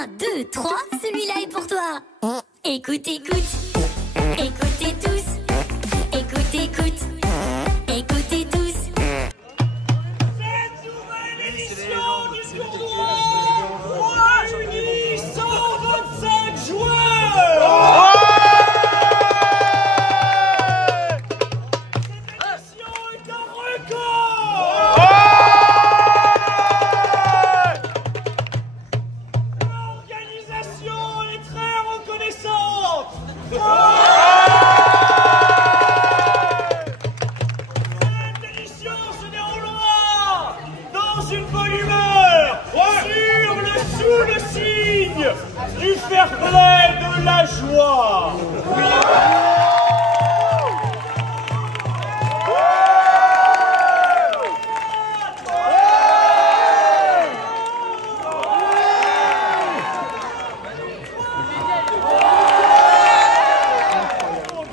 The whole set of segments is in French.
1, 2, 3, celui-là est pour toi. Écoute, écoute, écoutez tous. Écoute, écoute, écoutez tous. Cette nouvelle édition du tournoi réunit 125 joueurs. Cette édition est un record. L'organisation est très reconnaissante. Cette édition se déroulera dans une bonne humeur, sous le signe du fair play, de la joie.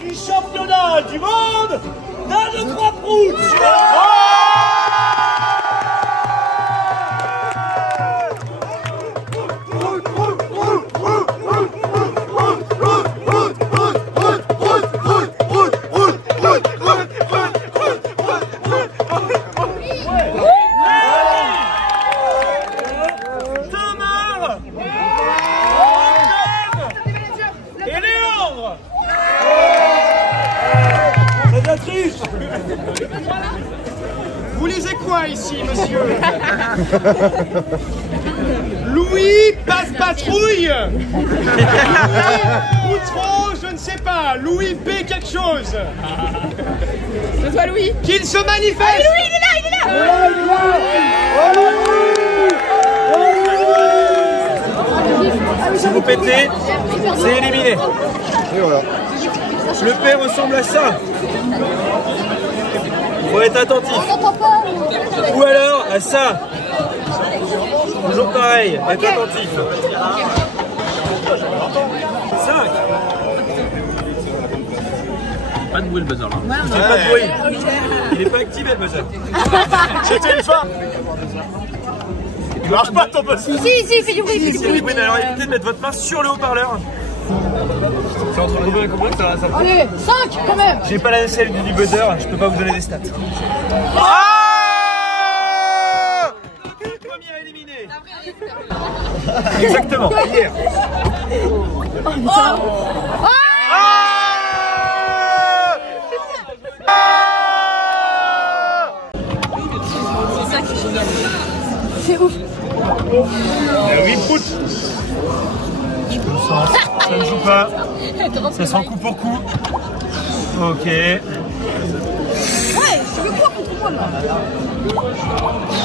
Du championnat du monde d'un, deux, trois proutes. Tamar, et Léandre. Prédatrice. Vous lisez quoi ici, monsieur? Louis Passe-Patrouille. Louis Outreau, je ne sais pas. Louis P quelque chose. C'est toi, Louis? Qu'il se manifeste. Ah, Louis, il est là, il est là. Si vous pétez, c'est éliminé. Et voilà. Le P ressemble à ça. Faut être attentif. Ou alors à ça. Toujours pareil, être attentif. 5. Pas de bruit le buzzer là. Il fait pas de bruit. Il n'est pas activé le buzzer. C'était une fois. Il marche pas ton buzzer. Si, il fait du bruit, il fait du bruit. Oui, mais alors évitez de mettre votre main sur le haut-parleur. C'est entre combien et combien que ça Allez, 5 quand même. J'ai pas la nacelle du buzzer, je peux pas vous donner des stats. Premier éliminé. Exactement, hier. C'est ça qui est génial. C'est ouf. 8 proutes. Ça ne joue pas. Ça sent coup pour coup. Ok. Ouais, c'est le quoi contre moi là.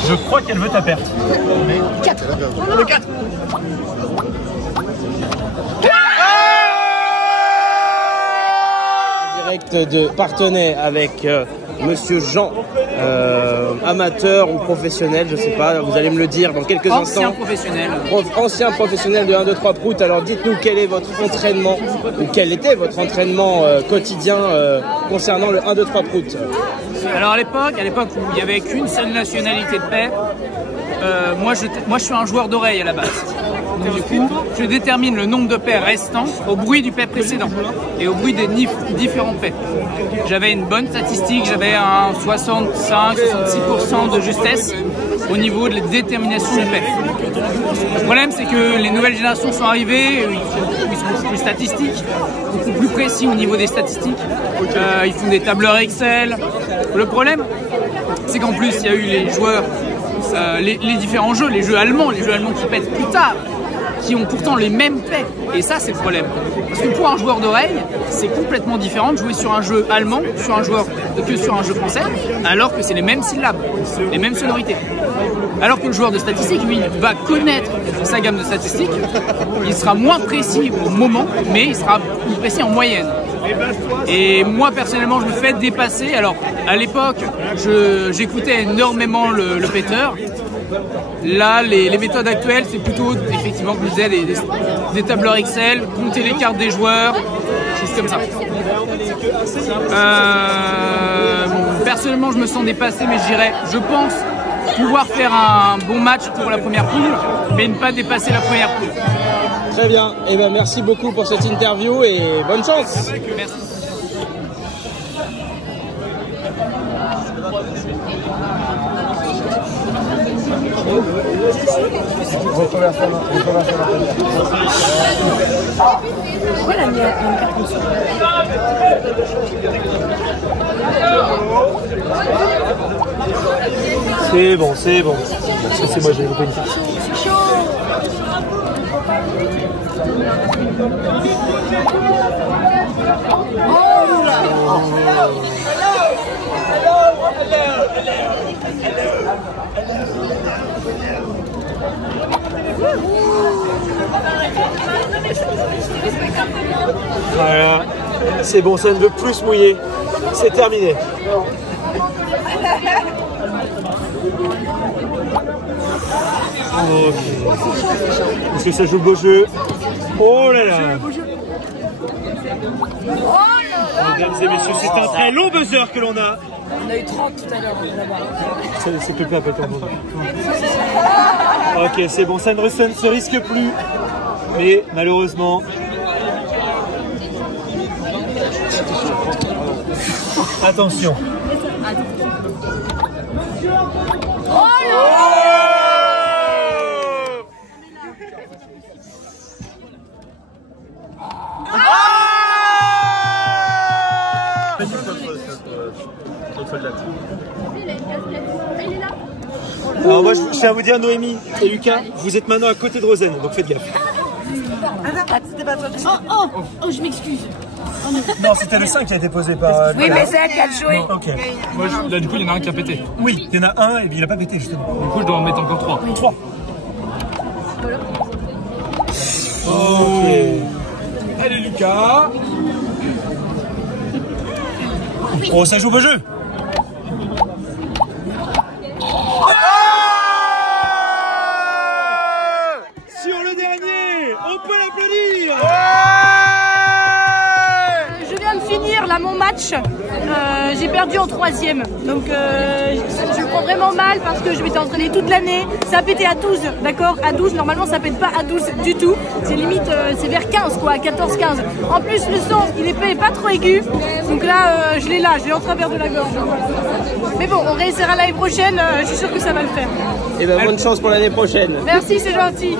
Je crois qu'elle veut ta perte. 4. Le 4. Direct de Parthenay avec Monsieur Jean, amateur ou professionnel, je sais pas, vous allez me le dire dans quelques instants. Ancien professionnel de 1, 2, 3 proutes. Alors dites-nous quel est votre entraînement, ou quel était votre entraînement quotidien concernant le 1, 2, 3 proutes. Alors à l'époque où il n'y avait qu'une seule nationalité de paix, moi je suis un joueur d'oreille à la base. Donc du coup, je détermine le nombre de paix restants au bruit du paix précédent et au bruit des différents paix. J'avais une bonne statistique, j'avais un 65-66% de justesse au niveau de la détermination des paix. Le problème, c'est que les nouvelles générations sont arrivées, ils sont beaucoup plus statistiques, beaucoup plus précis au niveau des statistiques. Ils font des tableurs Excel. Le problème, c'est qu'en plus, il y a eu les joueurs, les différents jeux, les jeux allemands qui pètent plus tard, qui ont pourtant les mêmes paix. Et ça, c'est le problème. Parce que pour un joueur d'oreille, c'est complètement différent de jouer sur un jeu allemand que sur un jeu français, alors que c'est les mêmes syllabes, les mêmes sonorités. Alors que le joueur de statistique, lui, va connaître sa gamme de statistiques, il sera moins précis au moment, mais il sera plus précis en moyenne. Et moi, personnellement, je me fais dépasser. Alors, à l'époque, j'écoutais énormément le péteur. Là, les méthodes actuelles, c'est plutôt, effectivement, comme je disais, des tableurs Excel, compter les cartes des joueurs, choses comme ça. Personnellement, je me sens dépassé, mais je pense pouvoir faire un bon match pour la première poule, mais ne pas dépasser la première poule. Très bien, et ben merci beaucoup pour cette interview et bonne chance. Merci. C'est bon, c'est bon. C'est moi, j'ai loupé une carte. C'est chaud. Voilà. C'est bon, ça ne veut plus se mouiller. C'est terminé. Ok. Est-ce que ça joue le beau jeu? Oh là là! Mesdames et messieurs, c'est un très long buzzer que l'on a. On a eu 30 tout à l'heure là-bas. C'est plus à péter. Ok, c'est bon, ça ne se risque plus. Mais malheureusement... Attention. Alors moi je tiens à vous dire, Noémie et Lucas, vous êtes maintenant à côté de Rosen, donc faites gaffe. Oh, je m'excuse. Non, c'était le 5 qui a été posé par... Oui, mais c'est elle qui a joué. Ok. Moi, là, du coup, il y en a un qui a pété. Oui, il y en a un et il a pas pété justement. Du coup, je dois en mettre encore 3. 3. Ok. Allez, Lucas. Oh, ça joue au jeu. Sur le dernier, on peut l'applaudir. Je viens de finir là mon match, j'ai perdu en 3e, donc je le prends vraiment mal parce que je m'étais entraînée toute l'année, ça a pété à 12, d'accord, à 12, normalement ça pète pas à 12 du tout, c'est limite, c'est vers 15 quoi, 14-15, en plus le son il est pas trop aigu, donc là je l'ai en travers de la gorge, voilà. Mais bon, on réessayera l'année prochaine, je suis sûre que ça va le faire. Et ben bonne chance pour l'année prochaine. Merci, c'est gentil.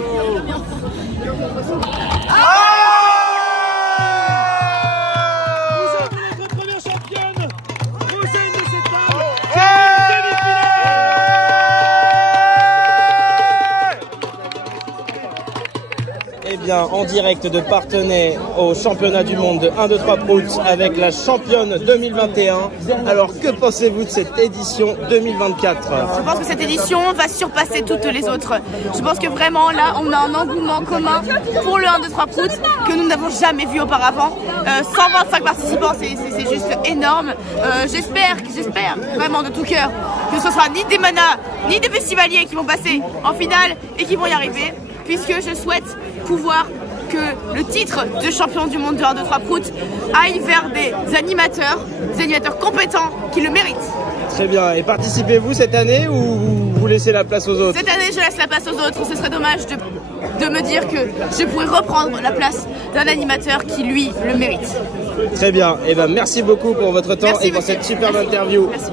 Eh bien, en direct de Parthenay au championnat du monde de 1-2-3 Prout avec la championne 2021. Alors, que pensez-vous de cette édition 2024 ? Je pense que cette édition va surpasser toutes les autres. Je pense que vraiment, là, on a un engouement commun pour le 1-2-3 Prout que nous n'avons jamais vu auparavant. 125 participants, c'est juste énorme. J'espère vraiment de tout cœur que ce soit ni des manas, ni des festivaliers qui vont passer en finale et qui vont y arriver, puisque je souhaite pouvoir que le titre de champion du monde de 1-2-3 Prout aille vers des animateurs compétents qui le méritent. Très bien. Et participez-vous cette année ou vous laissez la place aux autres ? Cette année, je laisse la place aux autres. Ce serait dommage de me dire que je pourrais reprendre la place d'un animateur qui, lui, le mérite. Très bien. Et ben merci beaucoup pour votre temps et pour cette superbe interview. Merci.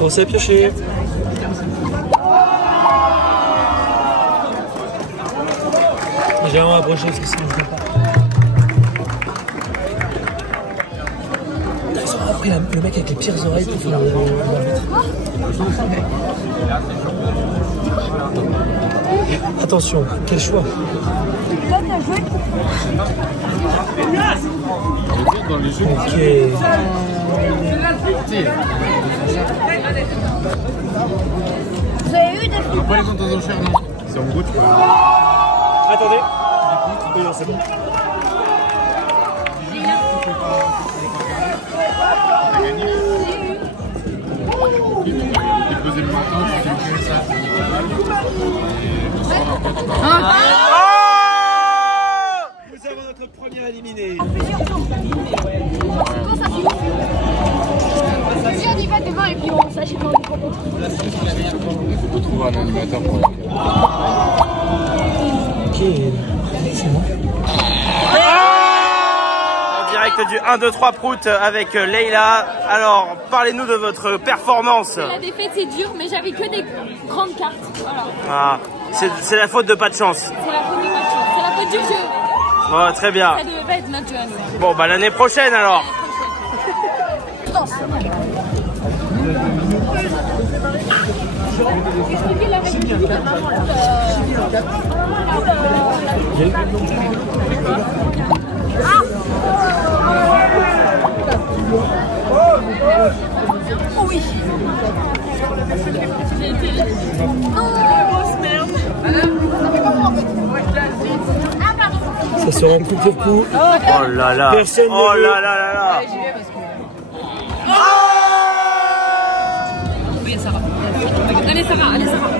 Pensez à piocher. J'ai vraiment approché parce que sinon je ne peux pas. Ils ont appris le mec avec les pires oreilles pour faire l'arbitre. Attention, quel choix. Ok. Vous avez eu des fruits? Pas les comptes aux enchères, non. C'est en gros, tu peux. Attendez. Oui, non, c'est bon. T'as gagné. Tu peux poser le montant, tu fais ça. Nous avons notre premier éliminé. Il faut trouver un animateur pour En direct du 1, 2, 3 Prout avec Leïla. Alors, parlez-nous de votre performance. La défaite c'est dur, mais j'avais que des grandes cartes. Voilà. Ah, c'est la faute de pas de chance. C'est la faute de ma chance, c'est la faute du jeu. Bon, très bien. Ça devait pas être notre jeu à nous. Bon, bah l'année prochaine alors. Oh oui. J'ai été là. Oh, grosse merde. Ça sera un coup pour coup. Oh là là. Personne oh ne veut. là là là là. Allez, j'y vais parce que... Oui, Sarah. Allez, Sarah, allez, Sarah.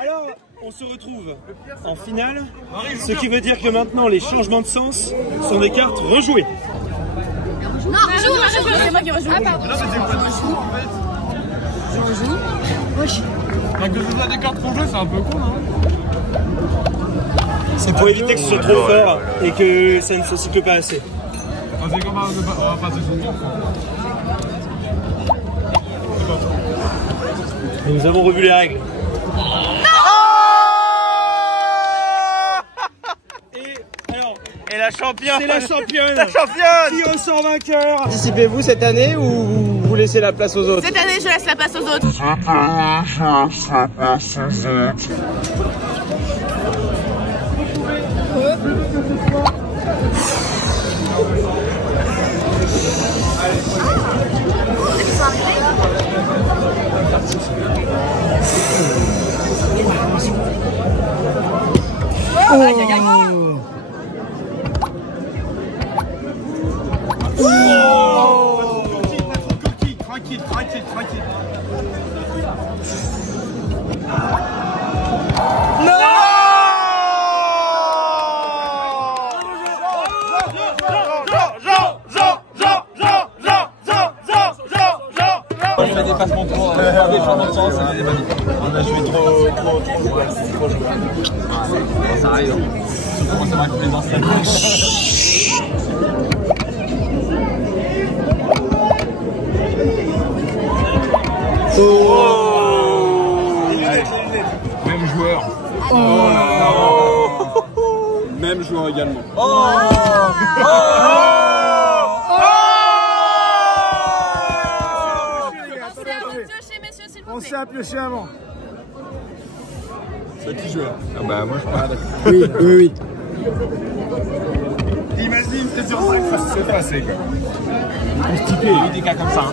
Alors, on se retrouve en finale, ce qui veut dire que maintenant les changements de sens sont des cartes rejouées. Non, c'est moi qui rejoue. Ah, pardon. que ce soit des cartes pour jouer, c'est un peu con, hein. C'est pour éviter que ce soit trop fort et que ça ne se cycle pas assez. C'est comme un... Et nous avons revu les règles. Et la championne. C'est la championne. La championne. Qui ressort vainqueur? Participez-vous cette année ou vous laissez la place aux autres? Cette année, je laisse la place aux autres. Tranquille. On fait des passements trop, des changements de sens, c'est des manies. On a joué trop joué. Ça arrive. Surtout quand ça m'a coupé dans cette Même joueur. Oh là là. Même joueur également. On s'est pioché avant. C'est qui jouait? Ah bah moi je suis pas d'accord. Oui. Imagine, c'est sur 5 c'est passé quoi. Constipé, il y a eu des cas comme ça.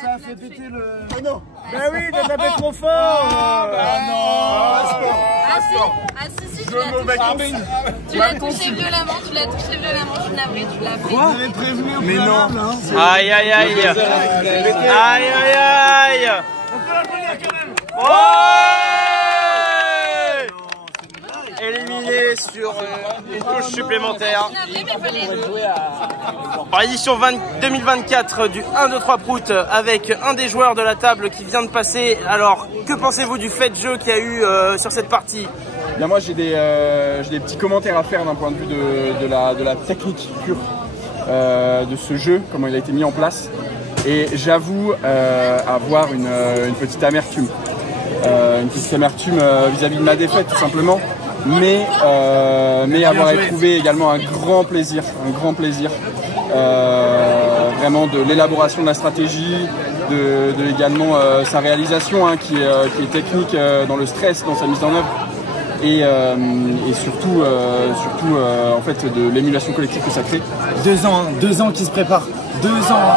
Ça a fait péter le... Ah non. Bah oui, t'as tapé trop fort. Ah non. Ah si, tu l'as touché violemment, je suis navrée, tu l'as pris. Quoi? Vous avez prévenu au préalable, hein. Aïe aïe aïe. Aïe aïe aïe. On peut l'applaudir quand même. Ouais. Éliminé sur une touche supplémentaire. Par édition 2024 du 1, 2, 3 Prout avec un des joueurs de la table qui vient de passer. Alors, que pensez-vous du fait de jeu qu'il y a eu sur cette partie? Bien, moi j'ai des petits commentaires à faire d'un point de vue de la technique pure de ce jeu, comment il a été mis en place. Et j'avoue avoir une petite amertume. Vis-à-vis de ma défaite tout simplement. Mais avoir éprouvé également un grand plaisir vraiment de l'élaboration de la stratégie, de également sa réalisation qui est technique dans le stress, dans sa mise en œuvre et surtout en fait de l'émulation collective que ça crée. 2 ans qui se préparent, 2 ans.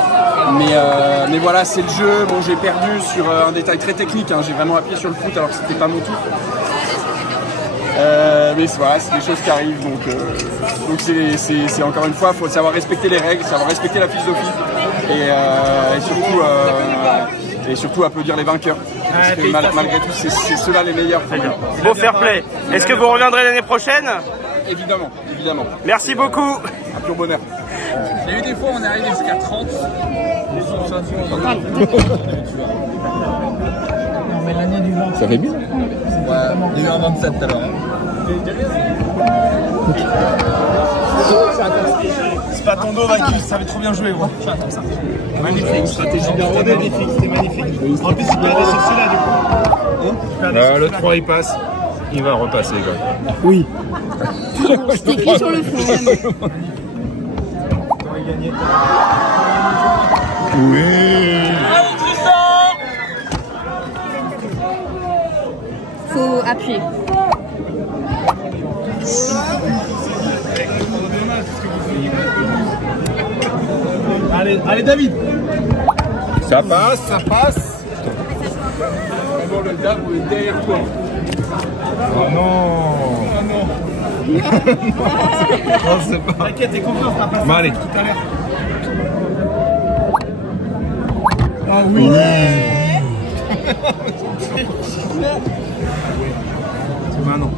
Mais voilà, c'est le jeu. Bon, j'ai perdu sur un détail très technique, j'ai vraiment appuyé sur le foot alors que c'était pas mon tour. Mais voilà, c'est des choses qui arrivent, donc c'est encore une fois, il faut savoir respecter les règles, savoir respecter la philosophie et surtout applaudir les vainqueurs. Parce que malgré tout, c'est ceux-là les meilleurs. Beau fair play. Est-ce que vous reviendrez l'année prochaine? Évidemment. Merci beaucoup. Un pur bonheur. Il y a eu des fois, on est arrivé jusqu'à 30. Ça fait bien. Ouais, il y a eu un 27 tout à l'heure. C'est pas ton dos, Vakil, ça avait trop bien joué, gros. Magnifique, stratégie bien rodée, magnifique, c'était magnifique. En plus, il perdait sur celui-là, du coup. Le 3 il passe, il va repasser, quoi. Oui. C'est écrit sur le fond. Oui. Faut appuyer. Allez David. Ça passe. Vraiment le dame est derrière toi. Oh non. Non, c'est pas. T'inquiète, t'es confiant, t'as pas Bon, allez. tout à l'heure. Ah oui. C'est maintenant.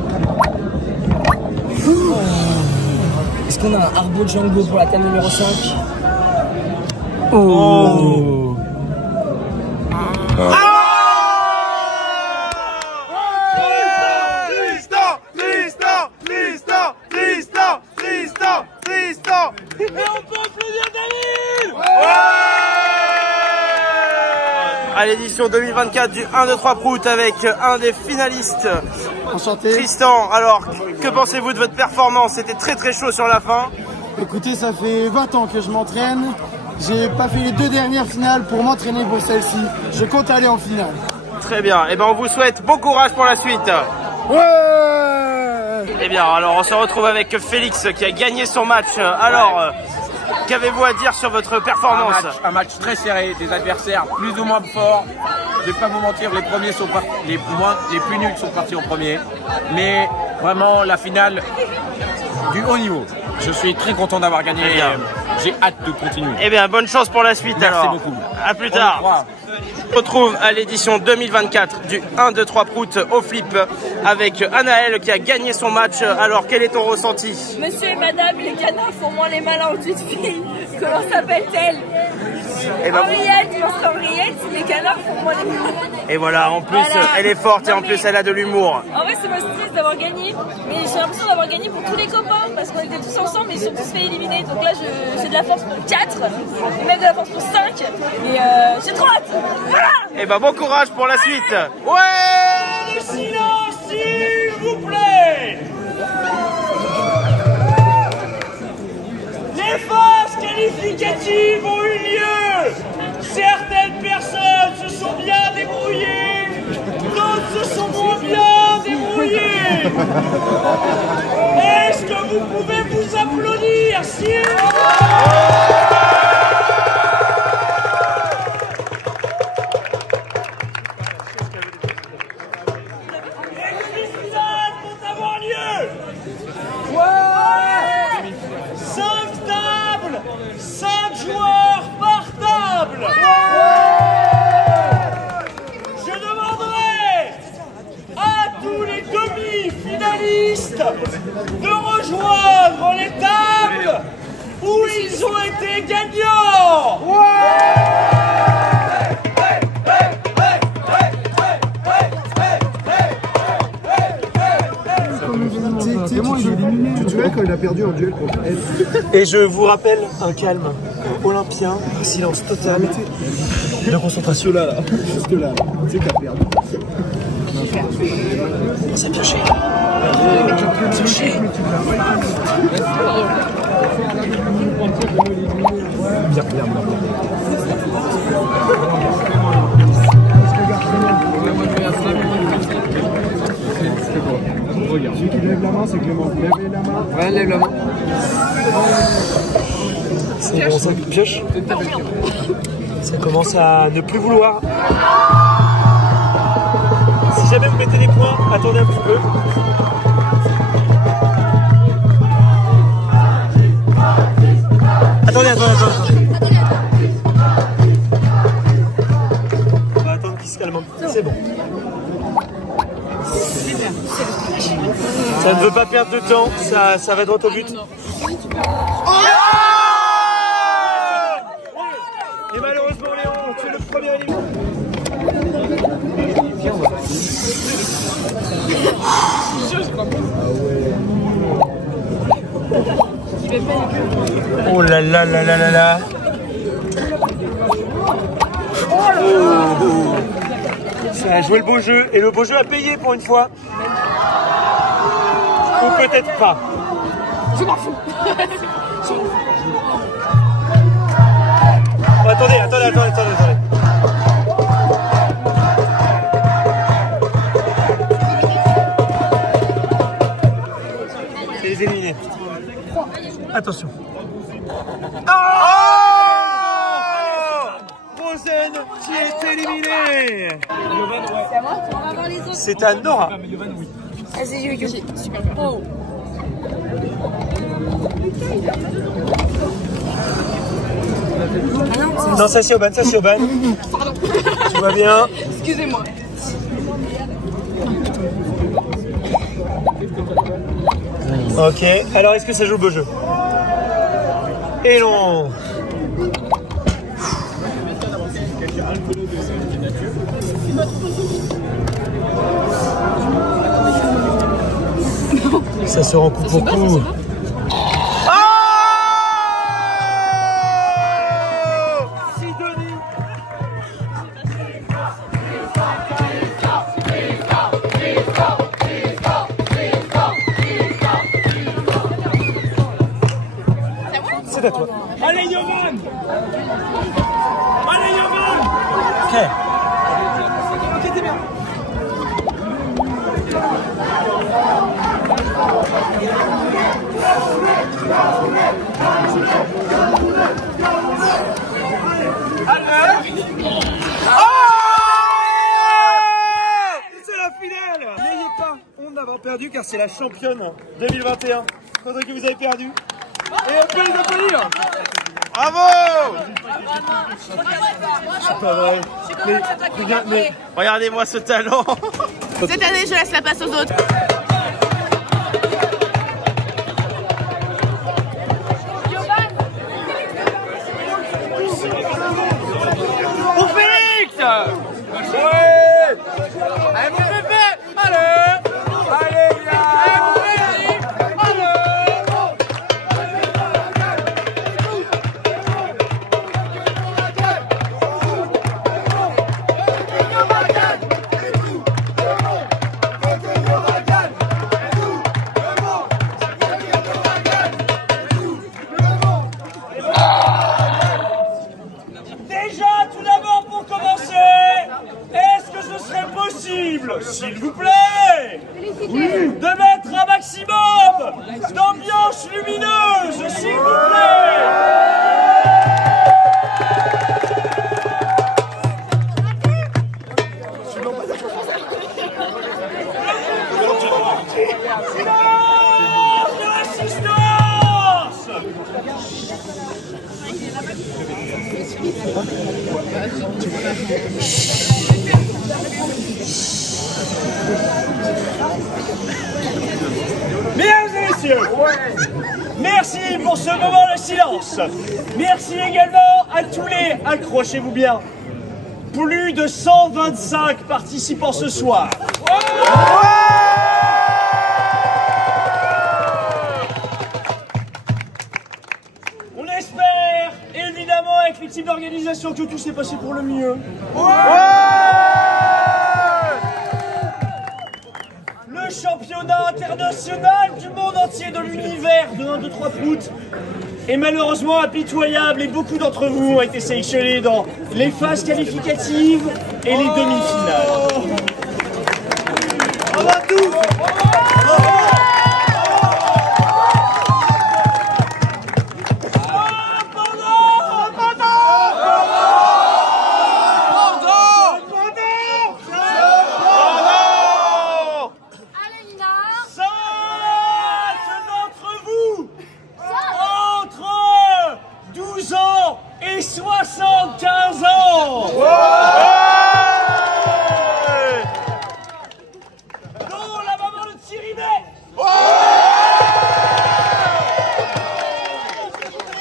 Est-ce qu'on a un Arbo Django pour la table numéro 5? Oh. Tristan. Et on peut applaudir David. À l'édition 2024 du 1, 2, 3 Prout avec un des finalistes. Enchanté. Tristan, alors que pensez-vous de votre performance? C'était très chaud sur la fin. Écoutez, ça fait 20 ans que je m'entraîne. J'ai pas fait les 2 dernières finales pour m'entraîner pour celle-ci. Je compte aller en finale. Très bien. Et ben on vous souhaite bon courage pour la suite. Ouais. Eh bien, alors on se retrouve avec Félix qui a gagné son match. Alors, qu'avez-vous à dire sur votre performance? Un match très serré, des adversaires plus ou moins forts. Je vais pas vous mentir, les premiers sont les plus nuls sont partis en premier. Mais vraiment la finale du haut niveau. Je suis très content d'avoir gagné. J'ai hâte de continuer. Eh bien, bonne chance pour la suite. Merci alors. beaucoup. À plus tard. On se retrouve à l'édition 2024 du 1, 2, 3 Prout au flip avec Anaël qui a gagné son match. Alors, quel est ton ressenti? Monsieur et madame, les canards font moins les malins aux petites filles. Comment s'appelle-t-elle? Henriette, Henriette, les canards font moins les malins. Et voilà, en plus, elle est forte et en plus, elle a de l'humour. En vrai, c'est ma triste d'avoir gagné, mais j'ai l'impression d'avoir gagné pour tous les copains parce qu'on était tous ensemble mais ils sont tous fait éliminer. Donc là, j'ai de la force pour 4 et même de la force pour 5 et j'ai trop hâte. Voilà. Et ben bon courage pour la suite. Ouais. Le silence, s'il vous plaît. Les phases qualificatives ont eu lieu. Certaines personnes se sont bien débrouillées, d'autres se sont moins bien débrouillées. Est-ce que vous pouvez vous applaudir, s'il vous plaît? De rejoindre les tables où ils ont été gagnants. Tu te souviens quand il a perdu en duel contre elle? Et je vous rappelle un calme. olympien, un silence total de concentration. Là, juste là, c'est qu'à perdre. C'est pioché. Pioché. Bien, bien, bien. Regarde. Celui qui lève la main, c'est Clément. Lève la main. Ouais, lève la main. C'est bon, ça pioche. Ça commence à ne plus vouloir. Si jamais vous mettez des points, attendez un petit peu. Attendez. On va attendre qu'il se calme un peu. C'est bon. Ça ne veut pas perdre de temps, ça va droit au but. Et malheureusement Léon, tu es le premier éliminé. Oh là là là là là là. Ça a joué le beau jeu, et le beau jeu a payé pour une fois. Ou peut-être pas. Je m'en fous. Oh, attendez. Et les éliminés. Attention. Oh, Rosen qui est éliminé. C'est à Nora. Ah, c'est Yo-Yo. Super. Oh. Non, ça c'est Aubin. Pardon. Tu vas bien? Excusez-moi. Ok, alors est-ce que ça joue le beau jeu? Et non. Ça se recoupe beaucoup. C'est à toi. Allez Yovan! Allez Yovan! Ok. Ok, t'es bien. C'est la finale. N'ayez pas honte d'avoir perdu car c'est la championne 2021. Faudrait que vous avez perdu. Et on peut les applaudir. Bravo! C'est pas vrai. Mais regardez-moi ce talent. Cette année, je laisse la place aux autres. Pour Félix! Ouais! Allez mon bébé! Allez! Allez viens! Allez mon bébé! Allez! Déjà, tout d'abord pour commencer, est-ce que ce serait possible, s'il vous plaît, de mettre un maximum d'ambiance lumineuse, s'il vous plaît? Silence de l'assistance! Mesdames et messieurs, merci pour ce moment de silence. Merci également à tous les, accrochez-vous bien, plus de 125 participants ce soir. On espère évidemment avec l'équipe d'organisation que tout s'est passé pour le mieux. Le championnat international du monde entier de l'univers de 1, 2, 3 proutes est malheureusement impitoyable et beaucoup d'entre vous ont été sélectionnés dans les phases qualificatives et les demi-finales. On va tous. Et 75 ans. Dont la maman de Thierry-Net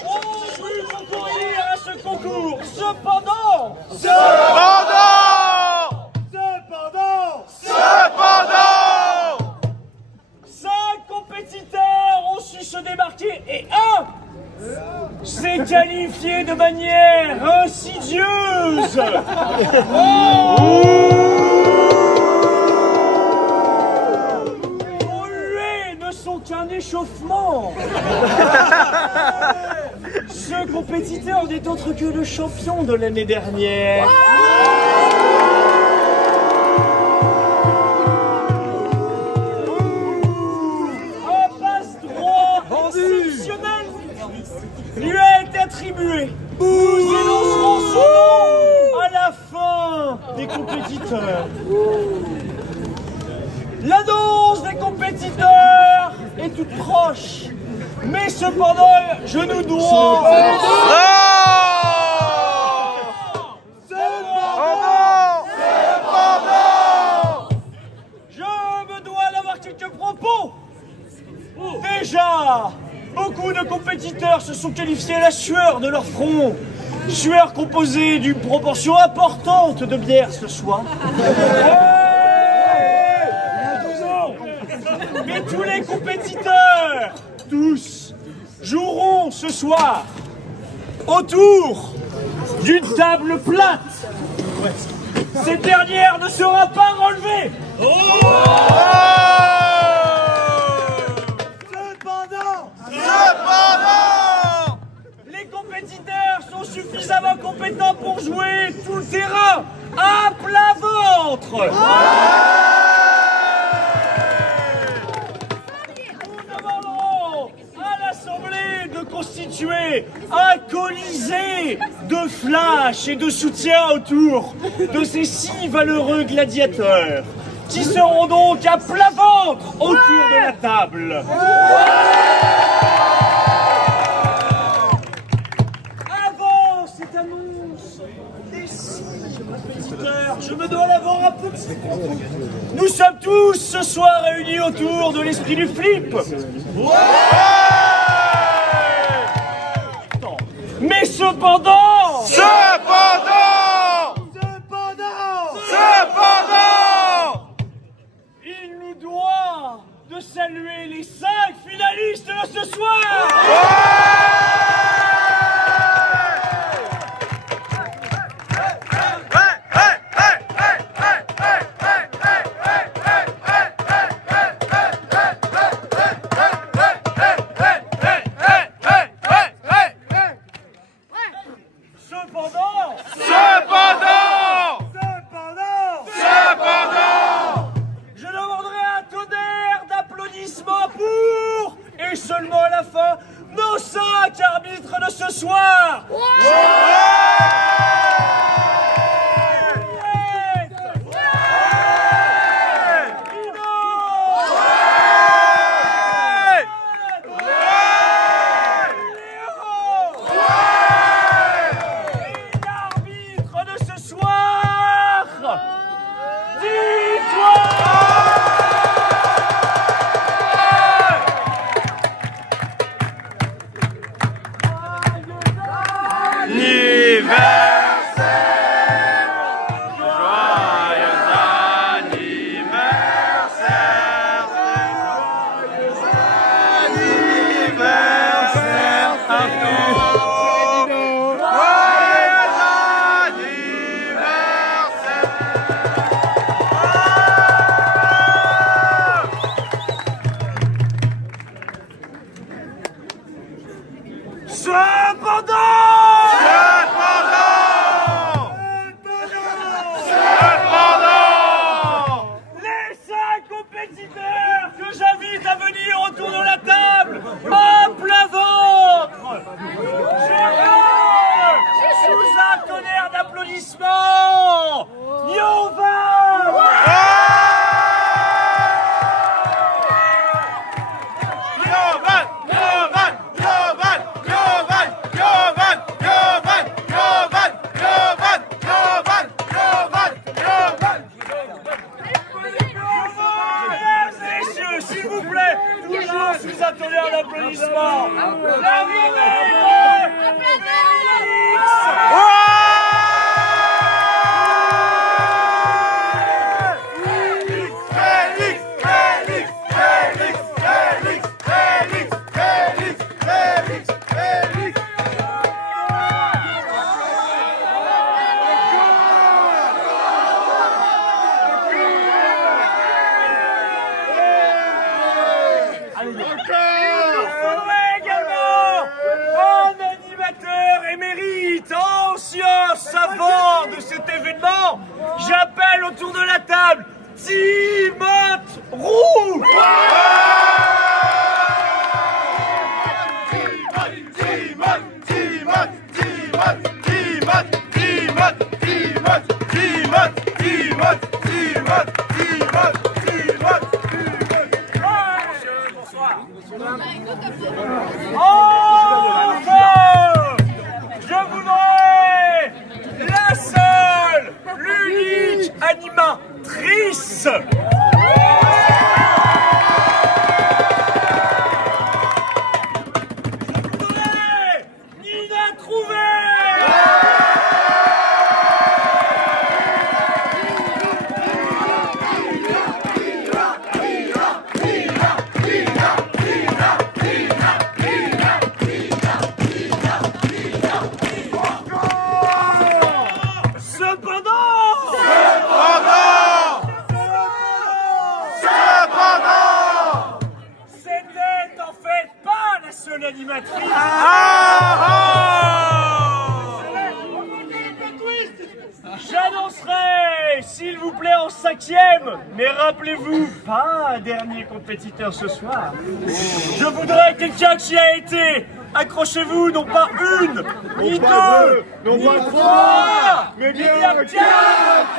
ont voulu concourir à ce concours. Cependant 5 compétiteurs ont su se démarquer et un s'est qualifié de manière insidieuse. Polluer ne sont qu'un échauffement. Ce compétiteur n'est autre que le champion de l'année dernière. Lui a été attribué. Nous énoncerons son nom à la fin des compétiteurs. L'annonce des compétiteurs est toute proche, mais cependant, je nous dois. Je me dois d'avoir quelques propos. Déjà, beaucoup de compétiteurs se sont qualifiés à la sueur de leur front. Sueur composée d'une proportion importante de bière ce soir. Mais tous les compétiteurs, tous, joueront ce soir autour d'une table plate. Cette dernière ne sera pas relevée. Les compétiteurs sont suffisamment compétents pour jouer tout le terrain à plat ventre. Nous demanderons à l'Assemblée de constituer un colisée de flash et de soutien autour de ces 6 valeureux gladiateurs qui seront donc à plat ventre autour de la table. Avant cette annonce des 6 compétiteurs, je me dois d'avoir un peu de propos. Nous sommes tous ce soir réunis autour de l'esprit du flip. Mais cependant, il nous doit de saluer les 5 finalistes de ce soir. Je demanderai un tonnerre d'applaudissements pour, et seulement à la fin, nos 5 arbitres de ce soir. Timoth Roux. Enfin, je voudrais la seule, l'unique animatrice. Nina Trouvé. Animatrice. J'annoncerai, s'il vous plaît, en 5e, mais rappelez-vous, pas un dernier compétiteur ce soir. Je voudrais quelqu'un qui a été, accrochez-vous, non pas une, ni deux, ni trois, mais bien 4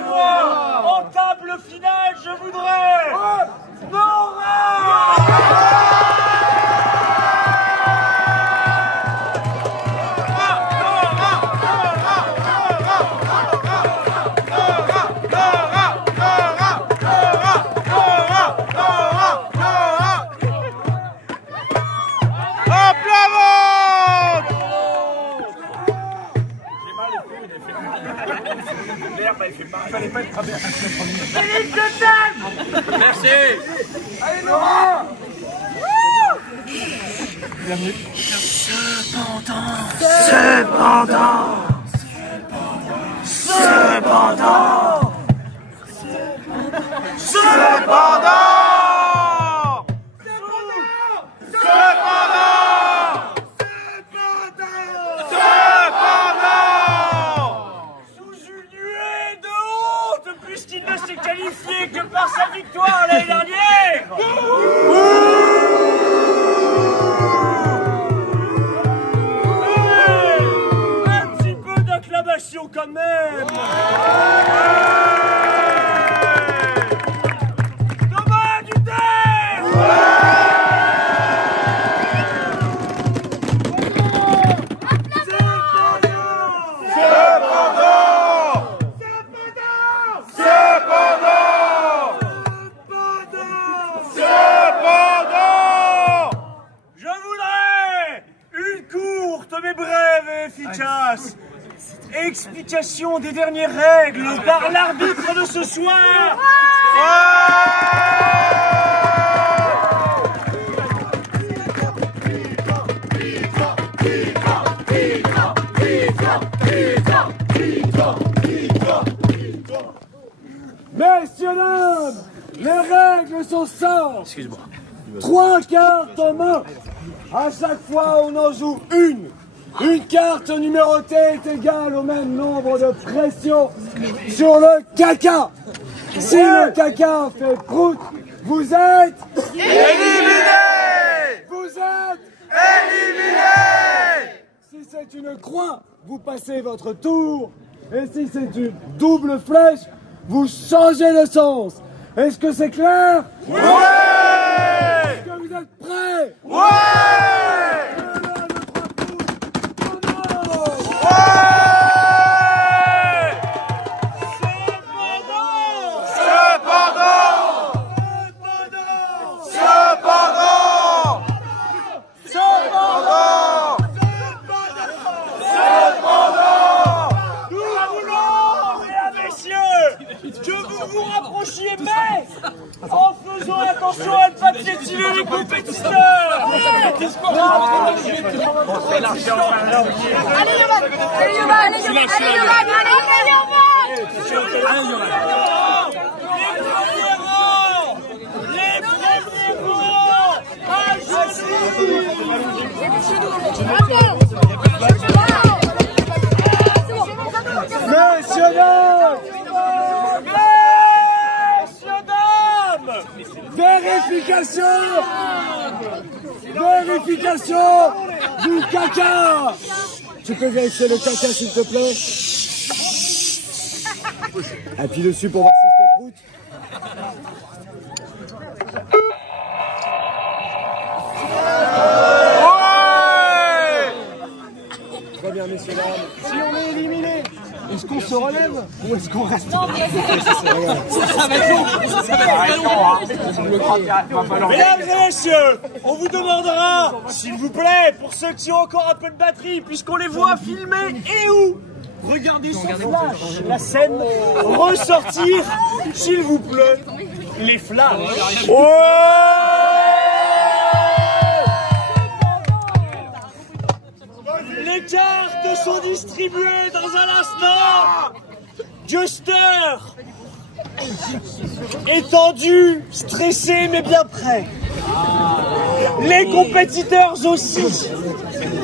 fois. En table finale, je voudrais Nora. Fallait pas être traversé le premier. Philippe, je t'aime. Merci. Allez, Nora. Bienvenue. Puisqu'il ne s'est qualifié que par sa victoire l'année dernière. Un petit peu d'acclamation quand même. Thomas Duterre. Mais brève et efficace. Explication des dernières règles par l'arbitre de ce soir. Messieurs, dames, les règles sont simples. Excuse-moi. 3 cartes en main. À chaque fois, on en joue une. Une carte numérotée est égale au même nombre de pressions sur le caca. Si le caca fait prout, vous êtes éliminé. Vous êtes éliminé. Si c'est une croix, vous passez votre tour. Et si c'est une double flèche, vous changez de sens. Est-ce que c'est clair? Ouais. Est-ce que vous êtes prêts? Ouais. Mais en faisant attention à ne pas piétiner les compétiteurs. Allez Yovan, allez Yovan, allez Yovan, allez Yovan, Les premiers rangs à genoux. Messieurs, dames, tu peux vérifier le caca s'il te plaît? Appuie dessus pour voir si c'est prout. Très bien, messieurs, dames. Si on est éliminé, est-ce qu'on se relève ou est-ce qu'on reste? Ça va être long. Ça va être long. Mesdames et messieurs, on vous demandera, s'il vous plaît, pour ceux qui ont encore un peu de batterie, puisqu'on les voit filmer et où, regardez sur flash la scène, ressortir, s'il vous plaît, les flashs. Les cartes sont distribuées dans un instant. Juster, étendu, stressé mais bien prêt. Les compétiteurs aussi.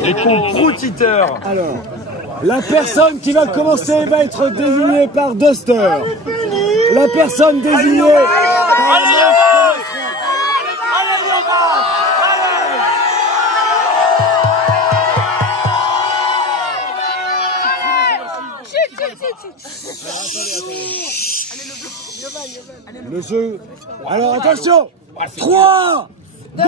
Les comproutiteurs. Alors, la personne qui va commencer va être désignée par Duster. La personne désignée le jeu. Alors attention. 3, 2, 1.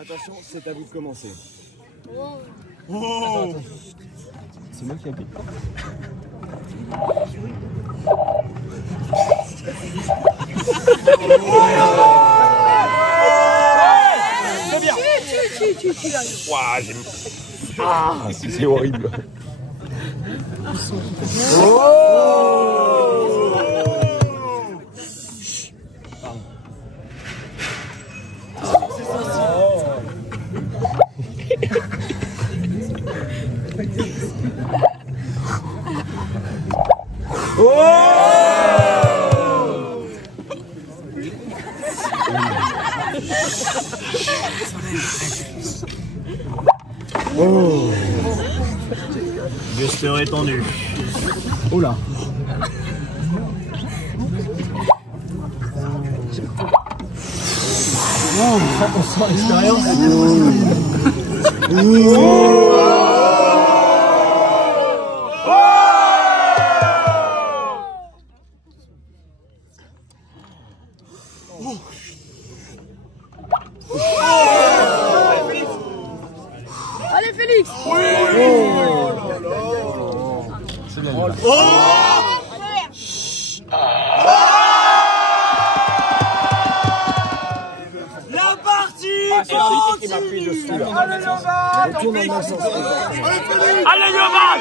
Attention, c'est à vous de commencer. Oh. C'est moi qui appuie. C'est bien. Ouah, j'aime. Ah, c'est horrible. Oh. Juster étendu. Oh là. Oh, on sent l'expérience. Allez Félix. La partie continue. Allez Yovan. Allez Yovan.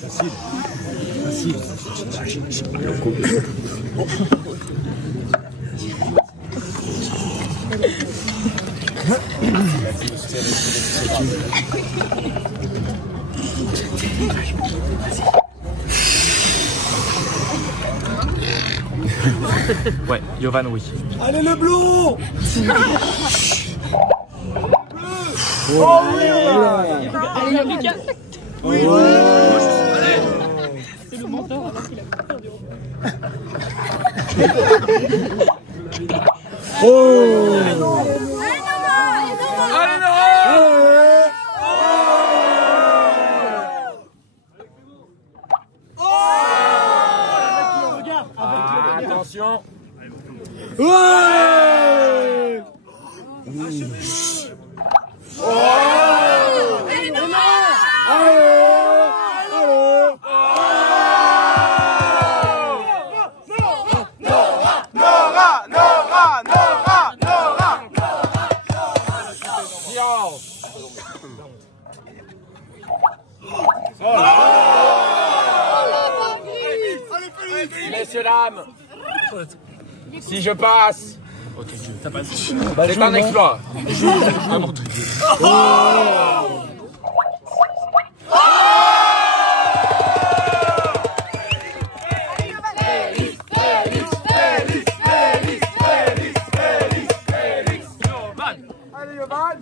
Facile. Facile. Ouais, Yovan, oui. Allez le blond. Oh oui. Allez Lucas. Oui. C'est le mentor. Oh. Attention. Ouais. Messieurs, dames, si je passe, c'est un exploit. Allez Yovan.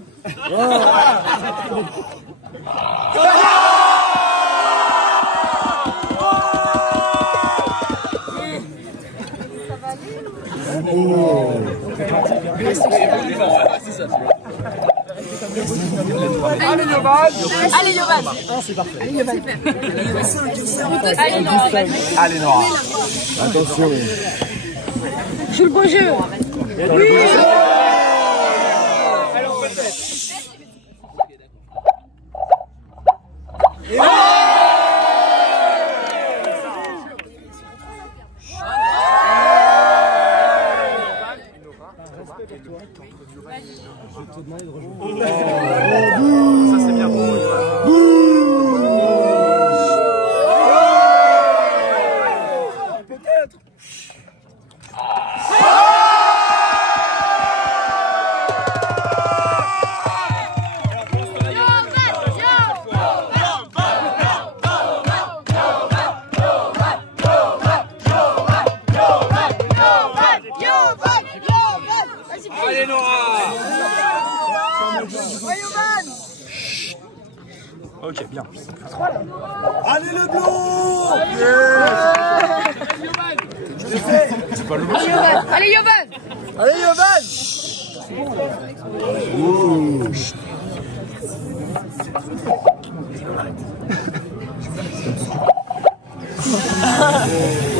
Allez, Yovan. Allez, Yovan. C'est parfait. Allez, Yovan. Allez, Nora. Allez, Nora. Attention. Joue le beau jeu. Oui. Alors peut-être. Ça c'est bien pour moi. Peut-être. Allez Nora. Ok, bien. Allez le blond. C'est pas le blond. Allez, Yovan. Allez, Yovan.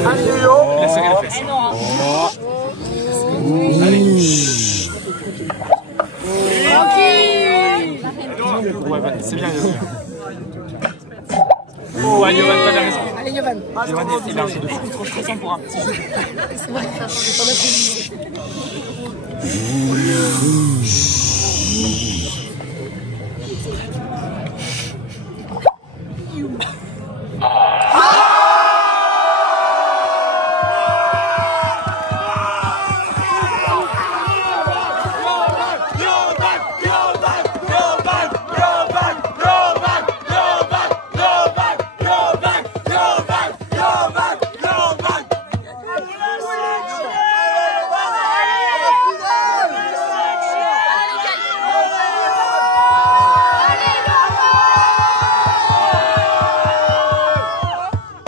Allez, Yo. Laisse serrer les fesses. Allez. Ouais, c'est bien, Yovan. Oh, allez, Yovan, t'as raison. Allez, Yovan. Yovan, il a un jeu de fou. C'est trop stressant pour un petit jeu. C'est vrai, ça change pas mal.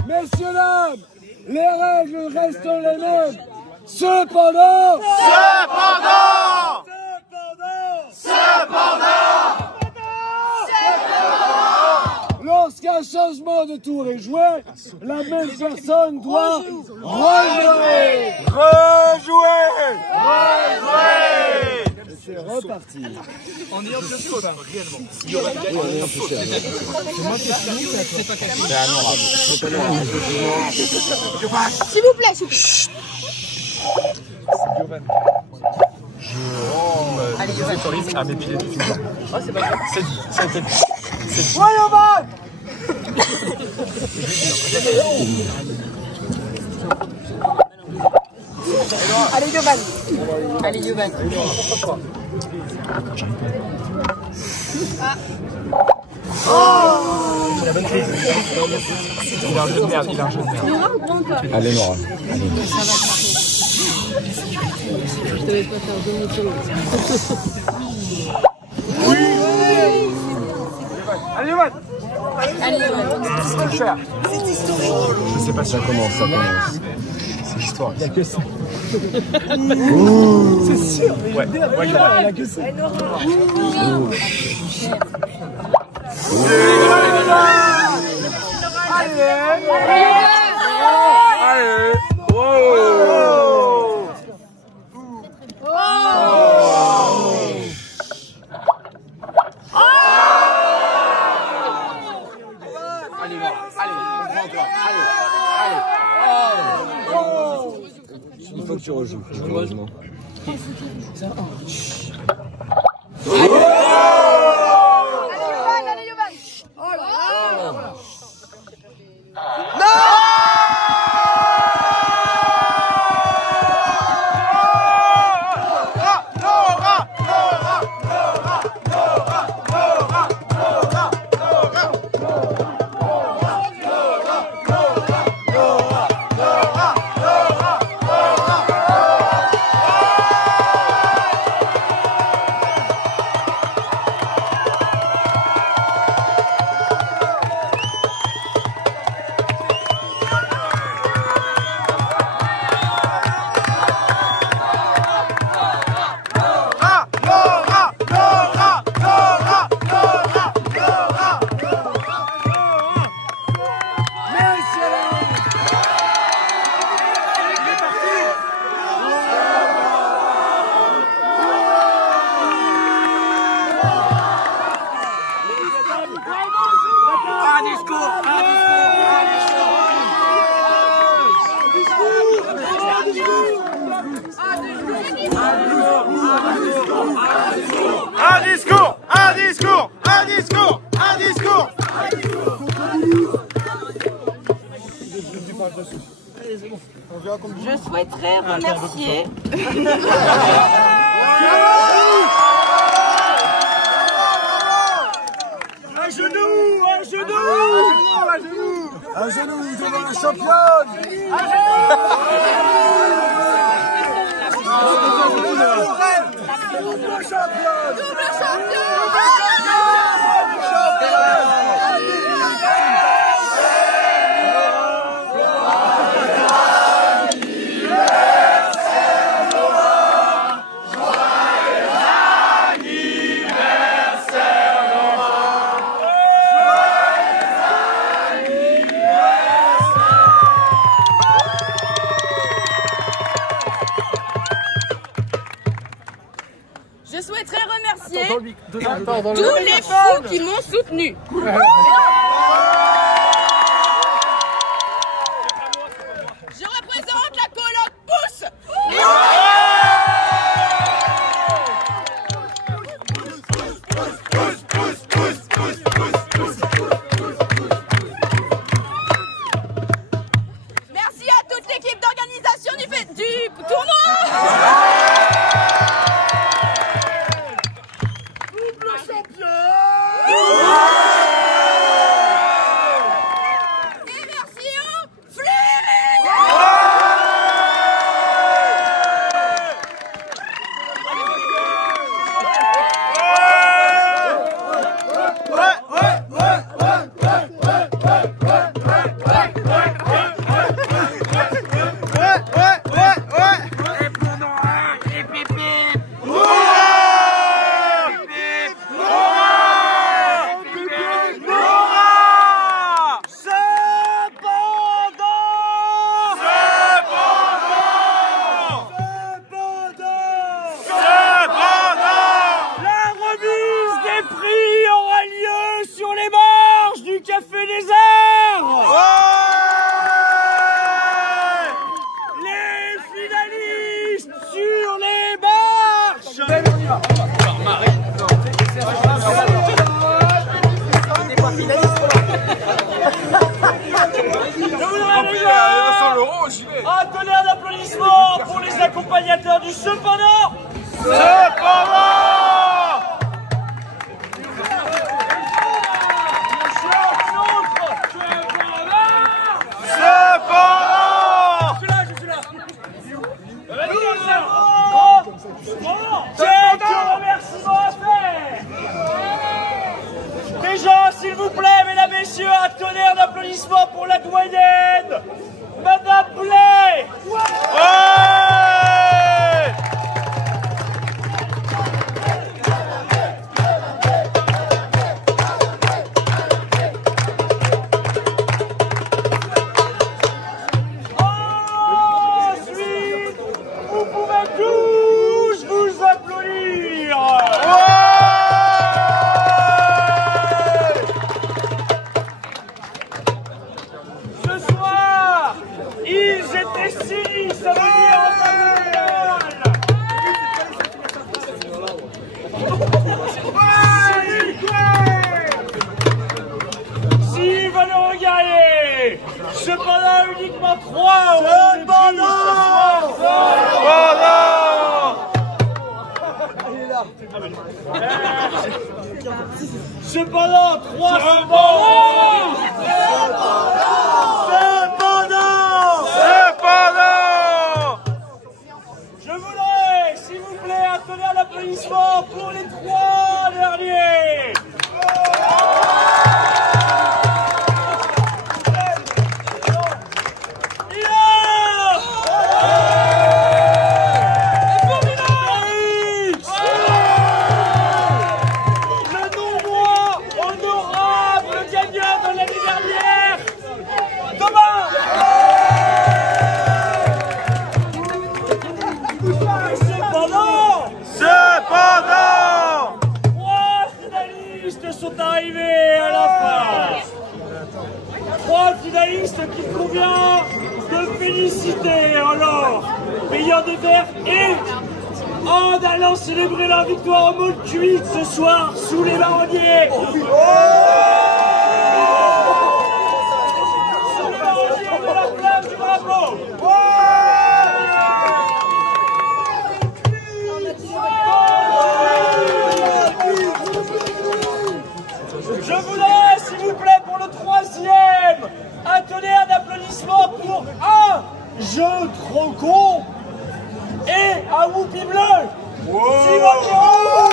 Messieurs, dames, les règles restent les mêmes. Cependant, lorsqu'un changement de tour est joué, la même personne doit rejouer. C'est reparti. En ayant plus faute, réellement. Il y aura bien une faute. C'est moi qui ai fini, c'est toi qui as fini. C'est à Nora. S'il vous plaît, s'il vous plaît. C'est Yovan. Allez, Yovan. J'autorise à m'épiler du tout. Ah, c'est pas grave. C'est dit. Ça a été dit. C'est dit. Ouais, Yovan. Allez, Yovan. Allez, Yovan. Il a bonne prise. Il a un jeu de merde. Il a un jeu de merde. Allez, Nora. Je devais pas faire demi-tour. Allez, Yovan. Allez, Yovan. Je sais pas si ça commence. C'est l'histoire. Il y a que ça. C'est sûr. Ouais, ouais, Yovan. Il a que ça. Allez. Wow. Allez, Nora. Allez, prends-toi. Allez. Il faut que tu rejoues, malheureusement. Allez, Yovan. Oh là là. Un discours, un discours, un discours, un discours. Je souhaiterais remercier. Un genou, un genou, un genou, un genou devant la championne. Un double championne. Je souhaiterais remercier tous les fous qui m'ont soutenu. Je représente la coloc Pousse. Merci à toute l'équipe d'organisation du tournoi. Un tonnerre d'applaudissements pour les accompagnateurs du Cependant. Déjà, s'il vous plaît, mesdames, messieurs, un tonnerre d'applaudissements pour la doyenne, Madame Blais. Ensuite, vous pouvez tous vous applaudir. Ce soir, ils étaient 6, ça veut dire en si Valorant gagné, cependant uniquement 3 cependant 3 je voudrais, s'il vous plaît, un tonnerre d'applaudissements pour les 3 derniers. Le non-moi honorable gagnant de l'année dernière, Thomas. Cependant, 3 finalistes sont arrivés à la fin. 3 finalistes qu'il convient de féliciter. Alors, payant des verres et en allant célébrer leur victoire au mode cuite ce soir sous les marronniers. Sous les marronniers de la place du drapeau. Je voudrais, s'il vous plaît, pour le 3e, un tonnerre d'applaudissements pour un jeu trop con et un whoopi bleu. Simon Guiraud.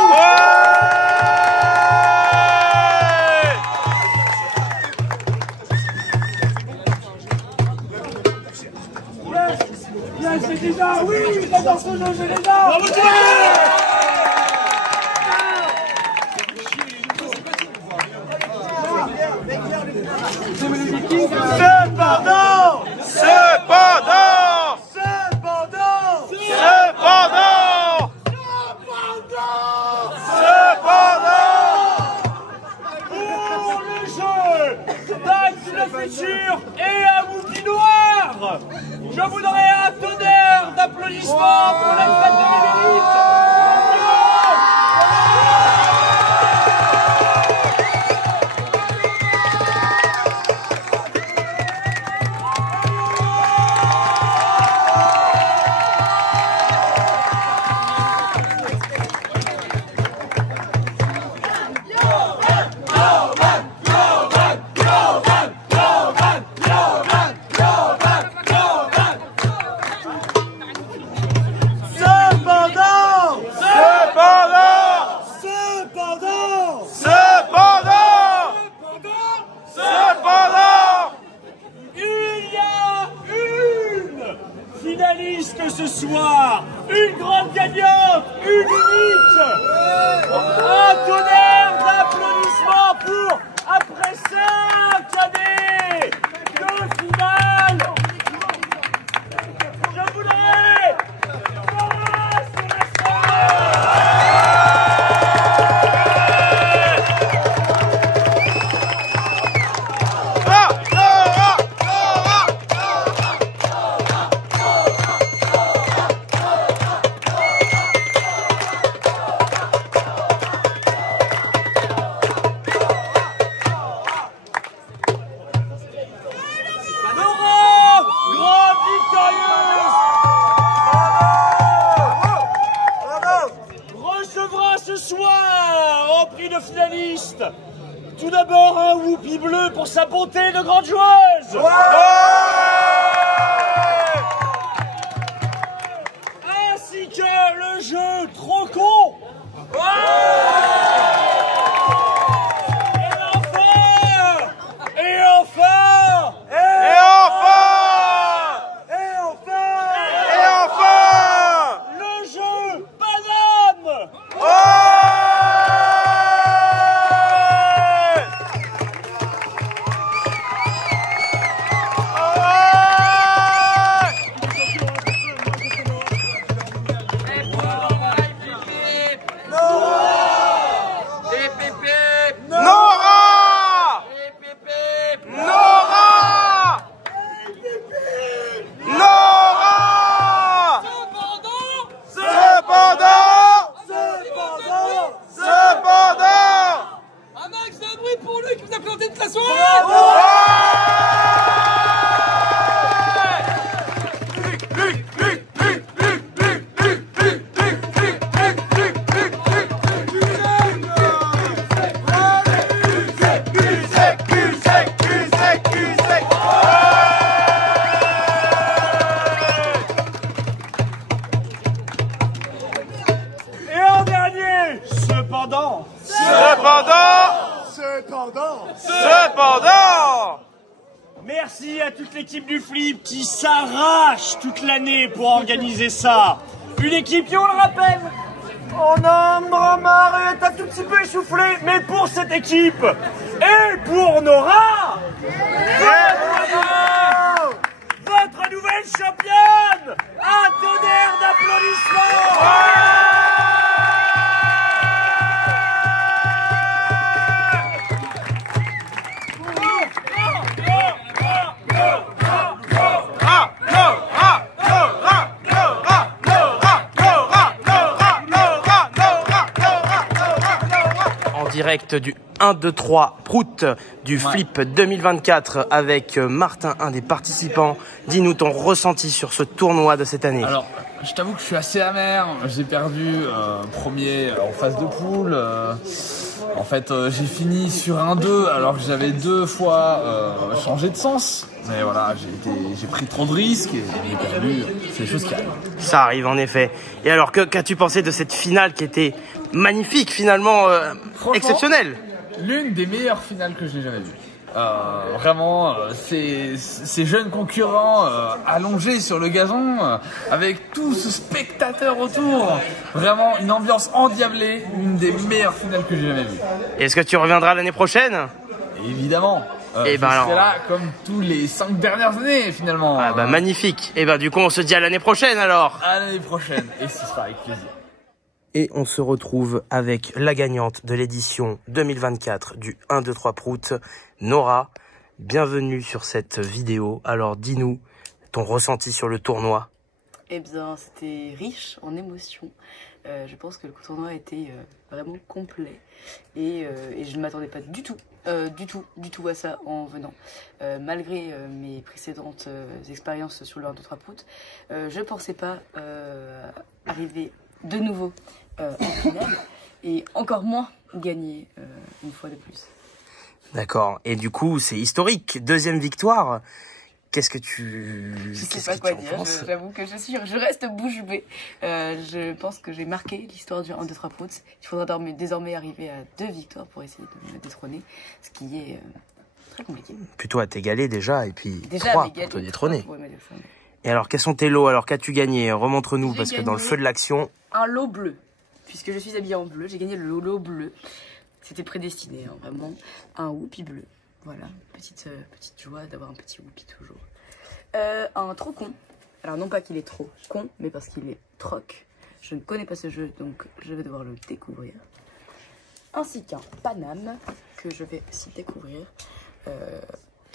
Yes, c'est déjà, oui, j'adore ce jeu, j'ai déjà. Bravo, Cependant, pour le jeu d'Axe de futur et un whoopi noir, je voudrais un tonnerre d'applaudissements pour la fête de l'élite. Ce soir, une grande gagnante, une unique, un tonnerre d'applaudissements pour, après 5 années de finale, je voudrais finaliste. Tout d'abord un whoopi bleu pour sa bonté de grande joueuse. Ainsi que le jeu trop con. Cependant, merci à toute l'équipe du Flip qui s'arrache toute l'année pour organiser ça. Une équipe qui, on le rappelle, en a marre et est un tout petit peu essoufflée, mais pour cette équipe et pour Nora, votre nouvelle championne, un tonnerre d'applaudissements. direct du 1, 2, 3 Prout du Flip 2024 avec Martin, un des participants. Dis-nous ton ressenti sur ce tournoi de cette année. Alors, je t'avoue que je suis assez amer. J'ai perdu premier en phase de poule. En fait, j'ai fini sur un 2 alors que j'avais 2 fois changé de sens. Mais voilà, j'ai pris trop de risques et j'ai perdu. C'est des choses qui arrivent. Ça arrive en effet. Et alors, qu'as-tu pensé de cette finale qui était magnifique, finalement exceptionnelle? L'une des meilleures finales que j'ai jamais vues. Vraiment, ces jeunes concurrents allongés sur le gazon, avec tout ce spectateur autour. Vraiment une ambiance endiablée, une des meilleures finales que j'ai jamais vues. Est-ce que tu reviendras l'année prochaine? Évidemment. Et je serai là comme tous les 5 dernières années finalement. Ah bah magnifique. Et bah du coup on se dit à l'année prochaine alors. À l'année prochaine et ce sera avec plaisir. Et on se retrouve avec la gagnante de l'édition 2024 du 1, 2, 3 Prout, Nora. Bienvenue sur cette vidéo. Alors dis-nous ton ressenti sur le tournoi. Eh bien c'était riche en émotions. Je pense que le tournoi a été vraiment complet et je ne m'attendais pas du tout à ça en venant. Malgré mes précédentes expériences sur le 1, 2, 3 Prout, je ne pensais pas arriver de nouveau en finale et encore moins gagner une fois de plus. D'accord. Et du coup, c'est historique. 2e victoire. Qu'est-ce que tu... Je sais pas quoi dire. J'avoue que je reste bouche bée. Je pense que j'ai marqué l'histoire du 1, 2, 3 Prout. Il faudra désormais arriver à 2 victoires pour essayer de me détrôner, ce qui est très compliqué. Plutôt à t'égaler déjà, et puis 3 pour te détrôner. Ouais, et alors, quels sont tes lots? Alors, qu'as-tu gagné? Remontre-nous, parce que dans le feu de l'action... Un lot bleu, puisque je suis habillée en bleu. J'ai gagné le lot bleu. C'était prédestiné, hein, vraiment. Un whoopi bleu. Voilà, petite joie d'avoir un petit whoopi toujours. Un trop con. Alors, non pas qu'il est trop con, mais parce qu'il est troc. Je ne connais pas ce jeu, donc je vais devoir le découvrir. Ainsi qu'un Paname, que je vais aussi découvrir.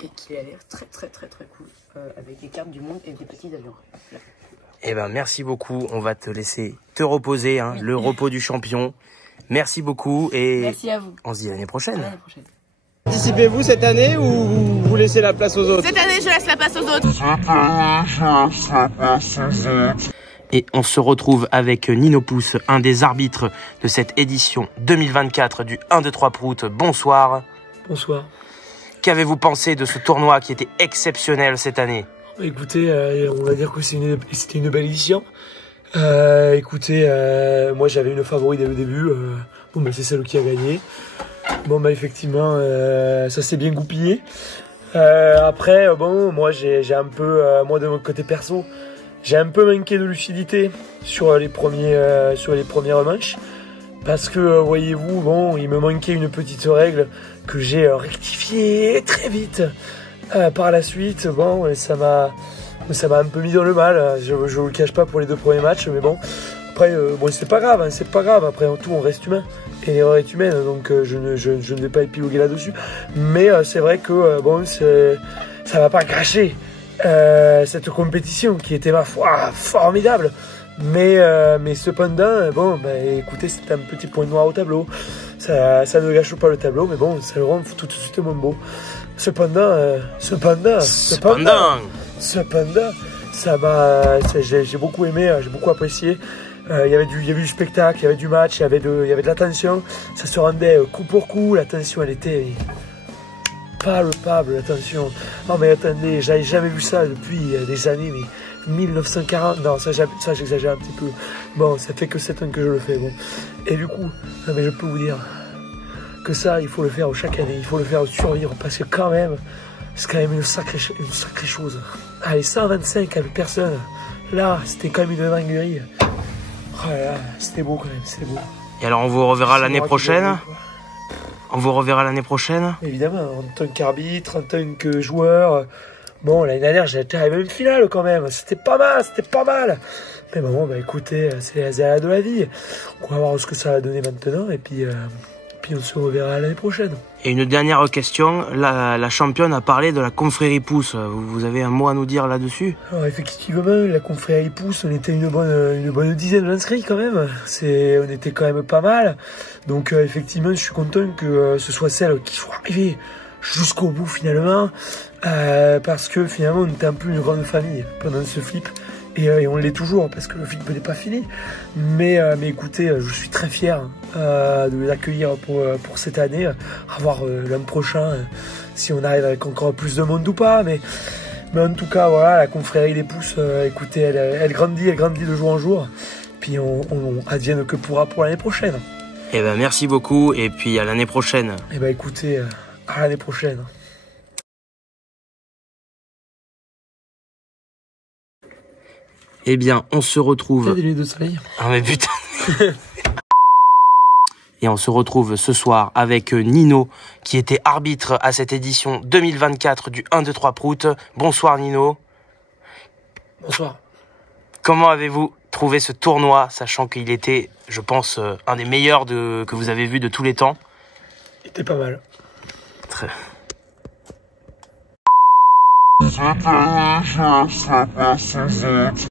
Et qui a l'air très cool, avec des cartes du monde et des petits avions. Là. Eh ben merci beaucoup, on va te laisser te reposer, hein, oui. Le repos du champion. Merci beaucoup et merci à vous. On se dit à l'année prochaine. À l'année prochaine. Participez-vous cette année ou vous laissez la place aux autres? Cette année, je laisse la place aux autres. Et on se retrouve avec Nino Pouce, un des arbitres de cette édition 2024 du 1, 2, 3 Prout. Bonsoir. Bonsoir. Qu'avez-vous pensé de ce tournoi qui était exceptionnel cette année? Écoutez, on va dire que c'était une belle édition. Écoutez, moi j'avais une favorite dès le début. Bon, bah, c'est celle qui a gagné. Bon, bah effectivement, ça s'est bien goupillé. Après, bon, moi j'ai un peu, moi de mon côté perso, j'ai un peu manqué de lucidité sur les premières manches. Parce que, voyez-vous, bon, il me manquait une petite règle que j'ai rectifiée très vite par la suite. Bon, ça m'a un peu mis dans le mal. Je vous le cache pas pour les 2 premiers matchs, mais bon. Après, bon, c'est pas grave, hein, c'est pas grave. Après, en tout, on reste humain. Et l'erreur est humaine, donc je ne vais pas épiloguer là-dessus. Mais c'est vrai que, bon, ça va pas gâcher cette compétition qui était, ma foi, formidable. Mais cependant, bon, bah, écoutez, c'est un petit point noir au tableau. Ça ne gâche pas le tableau, mais bon, ça le rend tout de suite moins beau. Cependant, ça m'a, j'ai beaucoup aimé, j'ai beaucoup apprécié. Il y avait du spectacle, il y avait du match, il y avait de la tension. Ça se rendait coup pour coup, la tension, elle était palpable, la tension. Oh mais attendez, j'avais jamais vu ça depuis des années, mais 1940, non, ça j'exagère un petit peu. Bon, ça fait que 7 ans que je le fais, bon. Et du coup, non, mais je peux vous dire que ça, il faut le faire chaque année, il faut le faire survivre, parce que quand même, c'est quand même une sacrée chose. Allez, 125 avec personne, là, c'était quand même une dinguerie. Oh là là, c'était beau quand même, c'était beau. Et alors, on vous reverra l'année prochaine? On vous reverra l'année prochaine? Évidemment, en tant qu'arbitre, en tant que joueur. Bon, l'année dernière, j'étais à la même finale quand même. C'était pas mal. Mais bon, bah écoutez, c'est les aléas de la vie. On va voir ce que ça va donner maintenant. Et puis Puis on se reverra l'année prochaine. Et une dernière question, la championne a parlé de la confrérie Pousse. Vous avez un mot à nous dire là-dessus? Alors effectivement, la confrérie Pousse, on était une bonne dizaine d'inscrits quand même. On était quand même pas mal. Donc effectivement, je suis content que ce soit celle qui soit arrivée jusqu'au bout finalement. Parce que finalement, on était un peu une grande famille pendant ce flip. Et on l'est toujours parce que le flip n'est pas fini. Mais écoutez, je suis très fier de les accueillir pour cette année. À voir l'an prochain si on arrive avec encore plus de monde ou pas. Mais en tout cas, voilà, la confrérie des Pouces, écoutez, elle grandit de jour en jour. Puis on advienne que pourra pour l'année prochaine. Eh ben merci beaucoup et puis à l'année prochaine. Eh ben écoutez, à l'année prochaine. Eh bien, on se retrouve... T'as des lunettes de soleil? Ah mais putain. Et on se retrouve ce soir avec Nino, qui était arbitre à cette édition 2024 du 1-2-3 Prout. Bonsoir Nino. Bonsoir. Comment avez-vous trouvé ce tournoi, sachant qu'il était, je pense, un des meilleurs que vous avez vu de tous les temps? Il était pas mal. Très... C'était un jeu, ça passe aux autres.